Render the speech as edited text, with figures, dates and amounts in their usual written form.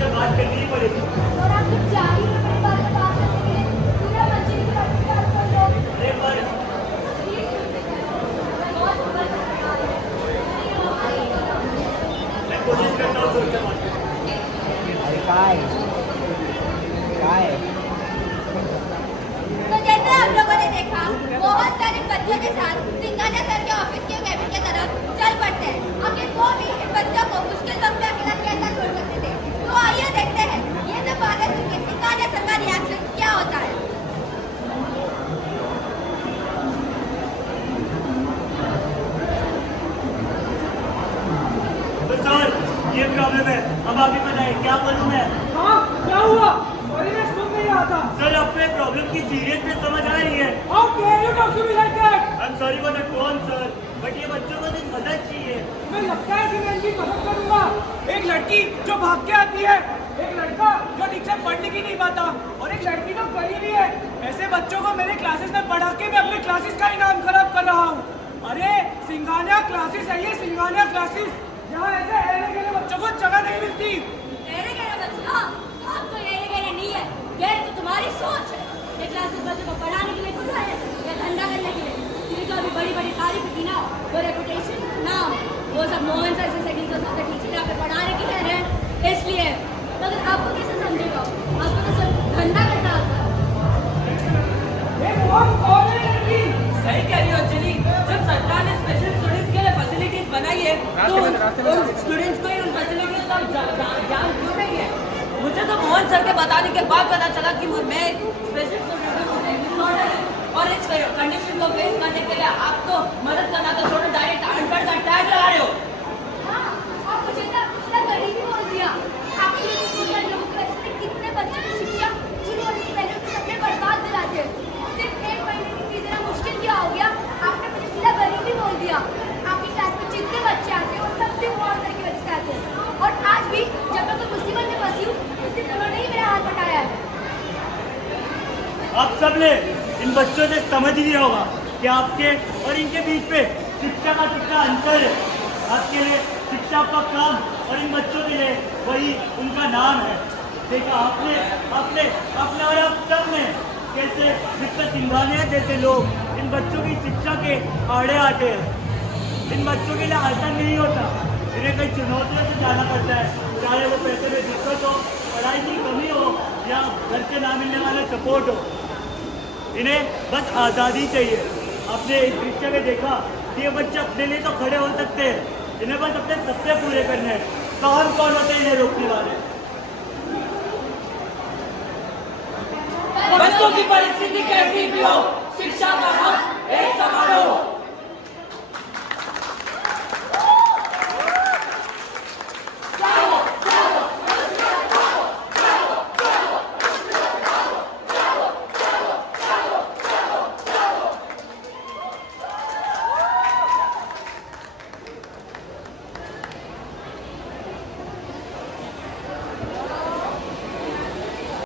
से बात करनी ही पड़ेगी। और आप कुछ जा ही नहीं मेरे बारे में बात करने के लिए, पूरा मंजिल की बात कर लो। अरे पर मैं कोशिश करता हूँ सोच से बात करने की। अरे काय तो जैसे आप लोगों ने देखा, बहुत सारे बच्चों के साथ सिंघानिया सर के ऑफिस के कैबिन की तरफ चल पड़ते हैं। आखिर वो भी इन बच्चों को मुश्किल वक्त में अकेला कैसा छोड़ सकते थे। तो आइए देखते हैं ये सब बातें सुन के सिंघानिया सर का रिएक्शन क्या होता है। तो सर ये प्रॉब्लम है, अब आप ही बताएं क्या करूँ मैं। हाँ, क्या हुआ? सॉरी, मैं सुन नहीं रहा था। सर अपने प्रॉब्लम की सीरियसनेस समझ आ रही है। How dare you talk to me like that? I am sorry for the tone sir, but ये बच्चों को सिर्फ मदद चाहिए। तुम्हें लगता है कि मैं इनकी मदद करूंगा? एक लड़की जो भाग के आती है, एक लड़का जो ठीक से पढ़ लिख ही नहीं पाता, और एक लड़की जो गरीबी है। ऐसे बच्चों को मेरे क्लासेस में पढ़ा के मैं अपने क्लासेस का इनाम खराब कर रहा हूँ। अरे सिंघानिया क्लासेस है ये, सिंघानिया क्लासेस, यहाँ ऐसे एरे गहरे बच्चों को जगह नहीं मिलती। एरे गहरे बच्चा, आपको एरे गहरे नहीं है, ये तो तुम्हारी सोच है। ये क्लासेस बच्चों को पढ़ाने के लिए खुला है या धंधा करने के लिए? ये तो अभी बड़ी बड़ी तारीफ की ना, वो रेपुटेशन, नाम, वो सब मोहन सर से सेकंड क्लास का टीचर यहाँ पे पढ़ाने के लिए है, इसलिए। मगर आपको कैसे समझेगा? आपको तो सब धंधा करना आता है। ये मोहन कौन है लड़की? सही कह रही हो अंजलि, जब सरकार ने स्पेशल स्टूडेंट्स के लिए फैसिलिटीज बनाई है तो उन स्टूडेंट्स को ही उन फैसिलिटीज का ज्ञान क्यों नहीं है? मुझे तो मोहन सर के बताने के बाद पता चला कि मैं एक स्पेशल स्टूडेंट हूँ, मुझे डिसऑर्डर है, और इस कंडीशन को फेस करने के लिए आप तो मदद करना तो छोड़ो, डायरेक्ट अनपढ़ का टैग लगा रहे हो। हाँ, और मुझे तो पिछला गरीबी बोल दिया। आपके स्कूल लोगों की वजह से कितने बच्चों की शिक्षा शुरू होने से पहले उसके सपने बर्बाद दिलाते हैं। सिर्फ एक महीने की फीस देना मुश्किल क्या हो गया? आपने मुझे सीधा गरीबी बोल दिया। आपकी क्लास में जितने बच्चे आते हैं वो सब सिर्फ मोहन सर की वजह से आते हैं, और आज भी जब मैं कोई मुसीबत में फंसी हूँ तो सिर्फ उन्होंने ही मेरा हाथ बटाया है। आप सब ने इन बच्चों से समझ ही लिया होगा कि आपके और इनके बीच में शिक्षा का कितना अंतर है। आपके लिए शिक्षा आपका काम, और इन बच्चों के लिए वही उनका नाम है। देखा आपने आपने आपने और आप सब ने कैसे मिस्टर सिंघानिया जैसे लोग इन बच्चों की शिक्षा के आड़े आते हैं। इन बच्चों के लिए आसान नहीं होता, इन्हें कई चुनौतियों से जाना पड़ता है, चाहे वो पैसे में दिक्कत हो, पढ़ाई की कमी हो, या घर से ना मिलने वाला सपोर्ट हो। इन्हें बस आज़ादी चाहिए। आपने इस दृश्य में देखा कि ये बच्चे अपने लिए तो खड़े हो सकते हैं, इन्हें बस अपने सपने पूरे करने हैं। कौन कौन होते हैं इन्हें रोकने वाले? बच्चों की परिस्थिति कैसी भी हो, शिक्षा का हक एक समान हो।